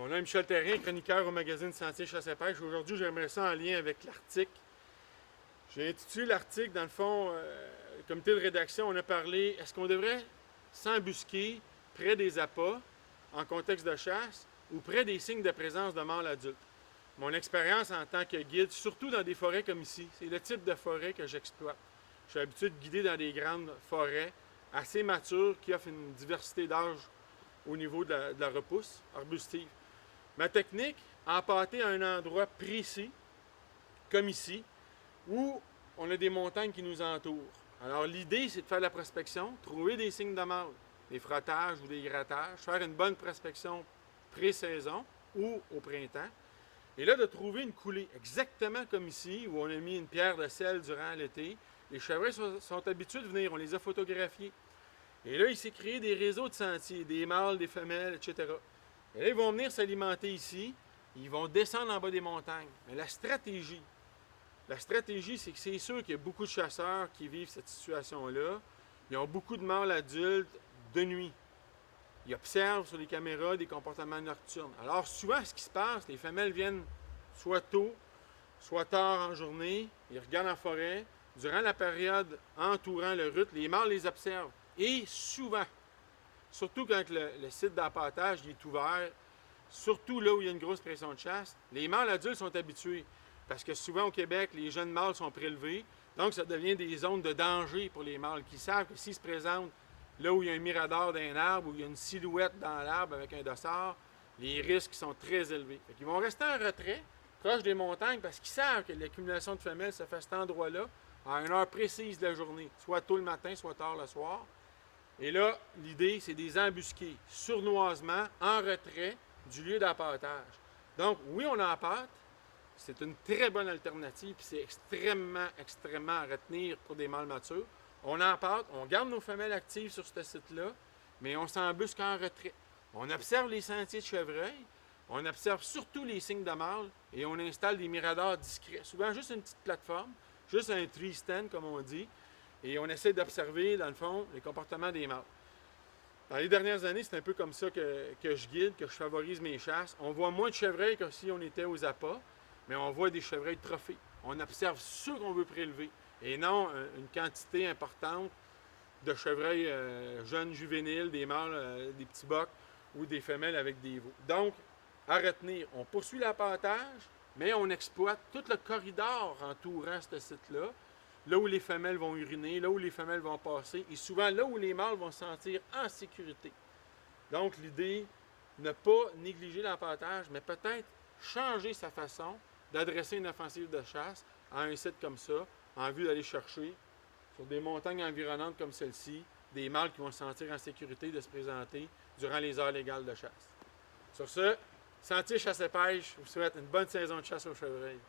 Mon nom est Michel Therrien, chroniqueur au magazine Sentier Chasse et Pêche. Aujourd'hui, j'aimerais ça en lien avec l'Arctique. J'ai intitulé l'article, dans le fond, le comité de rédaction, on a parlé, est-ce qu'on devrait s'embusquer près des appâts en contexte de chasse ou près des signes de présence de mâles adultes? Mon expérience en tant que guide, surtout dans des forêts comme ici, c'est le type de forêt que j'exploite. Je suis habitué de guider dans des grandes forêts assez matures qui offrent une diversité d'âge au niveau de la repousse arbustive. Ma technique, empâter à un endroit précis, comme ici, où on a des montagnes qui nous entourent. Alors l'idée, c'est de faire la prospection, trouver des signes de mâle, des frottages ou des grattages, faire une bonne prospection pré-saison ou au printemps. Et là, de trouver une coulée exactement comme ici, où on a mis une pierre de sel durant l'été. Les chevreuils sont habitués de venir, on les a photographiés. Et là, il s'est créé des réseaux de sentiers, des mâles, des femelles, etc. Et là, ils vont venir s'alimenter ici, ils vont descendre en bas des montagnes. Mais la stratégie, c'est que c'est sûr qu'il y a beaucoup de chasseurs qui vivent cette situation-là. Ils ont beaucoup de mâles adultes de nuit. Ils observent sur les caméras des comportements nocturnes. Alors souvent, ce qui se passe, les femelles viennent soit tôt, soit tard en journée, ils regardent en forêt. Durant la période entourant le rut, les mâles les observent. Et souvent, surtout quand le site d'appâtage est ouvert, surtout là où il y a une grosse pression de chasse, les mâles adultes sont habitués. Parce que souvent au Québec, les jeunes mâles sont prélevés. Donc ça devient des zones de danger pour les mâles qui savent que s'ils se présentent là où il y a un mirador d'un arbre, où il y a une silhouette dans l'arbre avec un dossard, les risques sont très élevés. Ils vont rester en retrait, proche des montagnes, parce qu'ils savent que l'accumulation de femelles se fait à cet endroit-là, à une heure précise de la journée, soit tôt le matin, soit tard le soir. Et là, l'idée, c'est des embusquer sournoisement, en retrait du lieu d'appâtage. Donc, oui, on empâte. C'est une très bonne alternative, puis c'est extrêmement à retenir pour des mâles matures. On empâte, on garde nos femelles actives sur ce site-là, mais on s'embusque en retrait. On observe les sentiers de chevreuil, on observe surtout les signes de mâle, et on installe des miradors discrets. Souvent juste une petite plateforme, juste un tree stand, comme on dit, et on essaie d'observer, dans le fond, les comportements des mâles. Dans les dernières années, c'est un peu comme ça que je guide, que je favorise mes chasses. On voit moins de chevreuils que si on était aux appâts, mais on voit des chevreuils de trophée. On observe ceux qu'on veut prélever, et non une quantité importante de chevreuils jeunes, juvéniles, des mâles, des petits bocs ou des femelles avec des veaux. Donc, à retenir, on poursuit l'appâtage, mais on exploite tout le corridor entourant ce site-là, là où les femelles vont uriner, là où les femelles vont passer, et souvent là où les mâles vont se sentir en sécurité. Donc, l'idée, ne pas négliger l'appâtage, mais peut-être changer sa façon d'adresser une offensive de chasse à un site comme ça, en vue d'aller chercher, sur des montagnes environnantes comme celle-ci, des mâles qui vont se sentir en sécurité de se présenter durant les heures légales de chasse. Sur ce, Sentier Chasse et Pêche vous souhaite une bonne saison de chasse aux chevreuils.